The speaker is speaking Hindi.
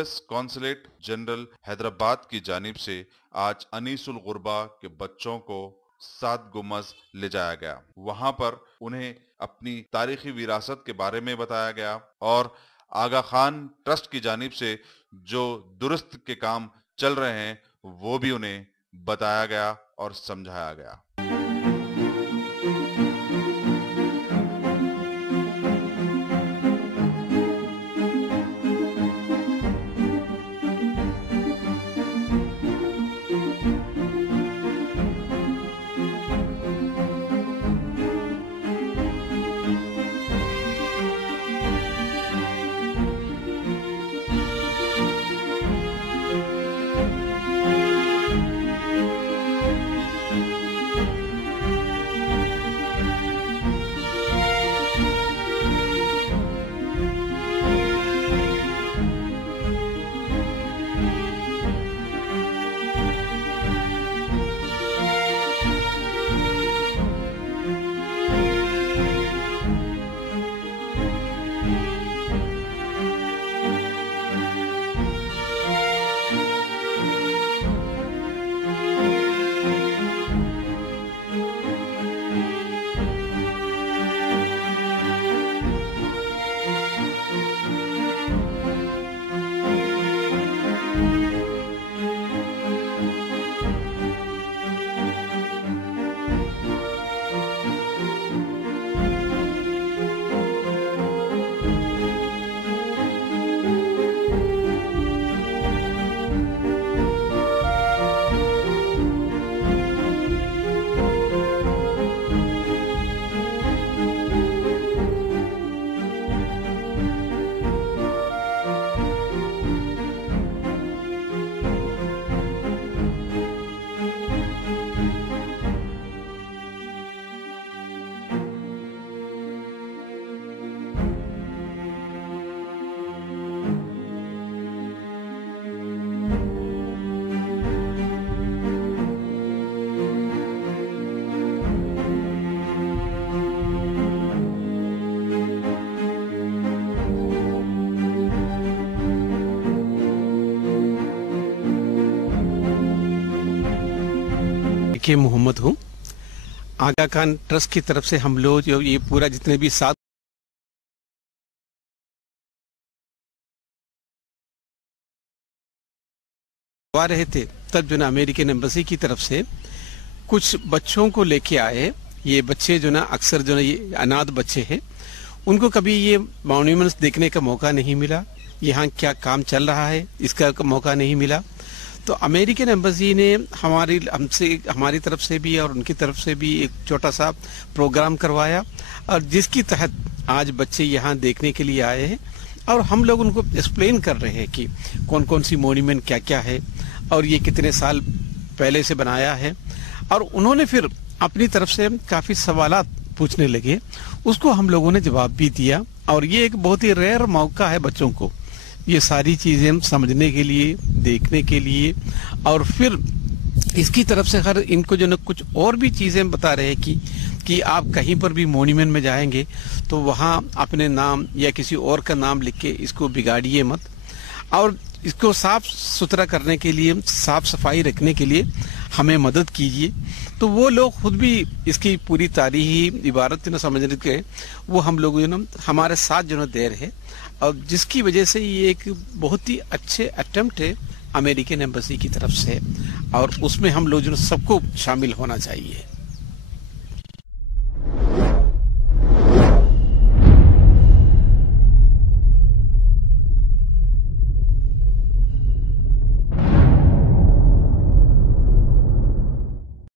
यूएस कॉन्सुलेट जनरल हैदराबाद की जानिब से आज अनीसुल गुरबा के बच्चों को सात गुमज ले जाया गया। वहां पर उन्हें अपनी तारीखी विरासत के बारे में बताया गया और आगा खान ट्रस्ट की जानिब से जो दुरुस्त के काम चल रहे हैं वो भी उन्हें बताया गया और समझाया गया। के मोहम्मद हूँ। आगा खान ट्रस्ट की तरफ से हम लोग जो ये पूरा जितने भी साथ आ रहे थे तब जो ना अमेरिकन एम्बेसी की तरफ से कुछ बच्चों को लेके आए। ये बच्चे जो ना अक्सर जो ना ये अनाथ बच्चे हैं, उनको कभी ये मॉन्यूमेंट्स देखने का मौका नहीं मिला, यहाँ क्या काम चल रहा है इसका मौका नहीं मिला। तो अमेरिकन एम्बेसी ने हमारी तरफ से भी और उनकी तरफ से भी एक छोटा सा प्रोग्राम करवाया और जिसकी तहत आज बच्चे यहाँ देखने के लिए आए हैं और हम लोग उनको एक्सप्लेन कर रहे हैं कि कौन कौन सी मॉन्यूमेंट क्या क्या है और ये कितने साल पहले से बनाया है। और उन्होंने फिर अपनी तरफ से काफी सवालात पूछने लगे, उसको हम लोगों ने जवाब भी दिया। और ये एक बहुत ही रेयर मौका है बच्चों को ये सारी चीजें समझने के लिए, देखने के लिए। और फिर इसकी तरफ से हर इनको जो न कुछ और भी चीजें बता रहे हैं कि आप कहीं पर भी मॉन्यूमेंट में जाएंगे तो वहाँ अपने नाम या किसी और का नाम लिख के इसको बिगाड़िए मत, और इसको साफ सुथरा करने के लिए, साफ सफाई रखने के लिए हमें मदद कीजिए। तो वो लोग खुद भी इसकी पूरी तारीखी इबारत न समझने के वो हम लोग जो ना हमारे साथ जो ना दे रहे, और जिसकी वजह से ये एक बहुत ही अच्छे अटेम्प्ट है अमेरिकन एम्बेसी की तरफ से, और उसमें हम लोग जो सबको शामिल होना चाहिए।